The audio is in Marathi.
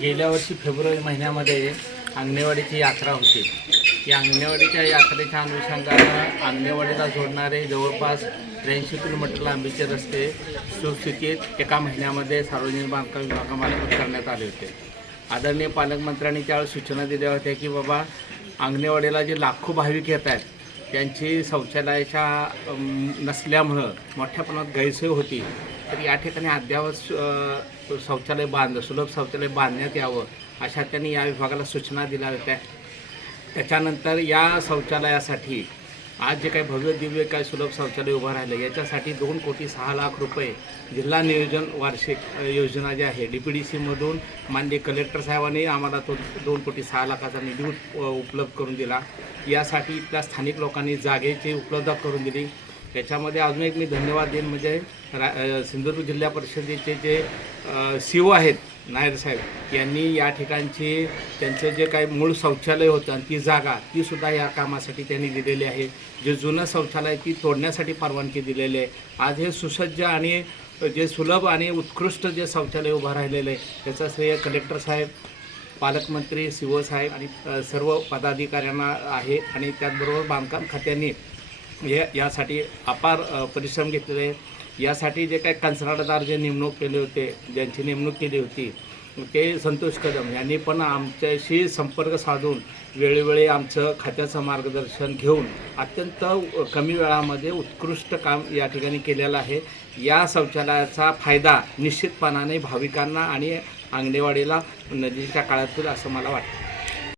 गेल्या वर्षी फेब्रुवारी महिन्यामध्ये अंगणेवाडीची यात्रा होती. या अंगणेवाडीच्या यात्रेच्या अनुषंगानं अंगणेवाडीला जोडणारे जवळपास त्र्याऐंशी किलोमीटर लांबीचे रस्ते सुस्थितीत एका महिन्यामध्ये सार्वजनिक बांधकाम विभागामार्फत करण्यात आले होते. आदरणीय पालकमंत्र्यांनी त्यावेळेस सूचना दिल्या होत्या की बाबा अंगणेवाडीला जे लाखो भाविक येत आहेत त्यांची शौचालयाच्या नसल्यामुळं मोठ्या प्रमाणात गैरसोय होती. तर या ठिकाणी अद्ययावत शौचालय बांध सुलभ शौचालय बांधण्यात यावं अशा त्यांनी या विभागाला सूचना दिल्या होत्या. त्याच्यानंतर या शौचालयासाठी आज जे काही भव्य दिव्य काय सुलभ शौचालय उभं राहिलं याच्यासाठी दोन कोटी सहा लाख रुपये जिल्हा नियोजन वार्षिक योजना जी आहे डी पी डी सीमधून माननीय कलेक्टर साहेबांनी आम्हाला तो दोन कोटी सहा लाखाचा निधी उपलब्ध करून दिला. यासाठी इथल्या स्थानिक लोकांनी जागेची उपलब्ध करून दिली. त्याच्यामध्ये अजून एक मी धन्यवाद देईन म्हणजे रा सिंधुदुर्ग जिल्हा परिषदेचे जे सी ओ आहेत नायर साहेब यांनी या ठिकाणची त्यांचं जे काही मूळ शौचालय होतं आणि ती जागा ती सुद्धा या कामासाठी त्यांनी दिलेली आहे. जे जुनं शौचालय ती तोडण्यासाठी परवानगी दिलेली आहे. आज हे सुसज्ज आणि जे सुलभ आणि उत्कृष्ट जे शौचालय उभं राहिलेलं आहे त्याचं श्रेय कलेक्टर साहेब पालकमंत्री सी ओ साहेब आणि सर्व पदाधिकाऱ्यांना आहे आणि त्याचबरोबर बांधकाम खात्यांनी हे यासाठी अपार परिश्रम घेतलेले आहे यासाठी जे काही कंत्राटदार जे नेमणूक केले होते ज्यांची नेमणूक केली होती ते संतोष कदम यांनी पण आमच्याशी संपर्क साधून वेळोवेळी आमचं खात्याचं मार्गदर्शन घेऊन अत्यंत कमी वेळामध्ये उत्कृष्ट काम या ठिकाणी केलेलं आहे. या शौचालयाचा फायदा निश्चितपणाने भाविकांना आणि अंगणेवाडीला नजीकच्या काळात होईल असं मला वाटतं.